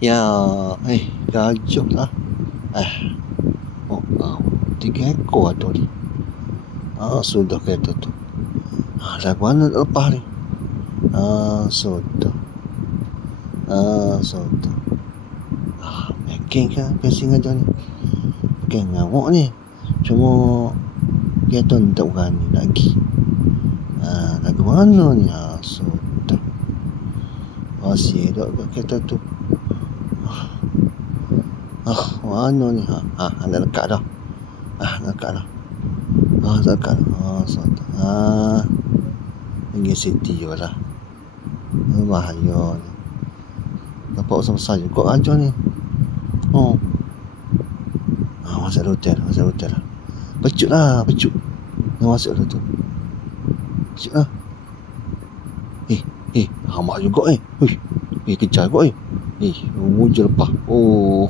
Ya, eh, gajah lah. Eh, oh, oh, tiga ekor ada ni. Ah, sudah kereta tu. Ah, lagu mana nak lepas ni? Ah, sudah. Ah, sudah. Ah, makin kan kasih aja ni. Makin ngawak ni. Cuma kereta ni tak berani lagi. Ah, lagu mana ni? Ah, sudah. Masih ada kereta tu. Ah, mana ni? Ha, ah, nak dekat dah. Ah, dekat dah. Ah, dekat dah. Ah, sudah. Ah, pergi city je lah. Ah, bahaya ni. Dapat usaha juga aja ni. Oh. Ah, masuk hotel, masuk hotel lah. Pecut lah, pecut. Yang masuk tu. Pecut lah. Eh, eh, hamak juga eh. Uish. Eh, kejar juga eh. Eh, mujur lepas. Oh.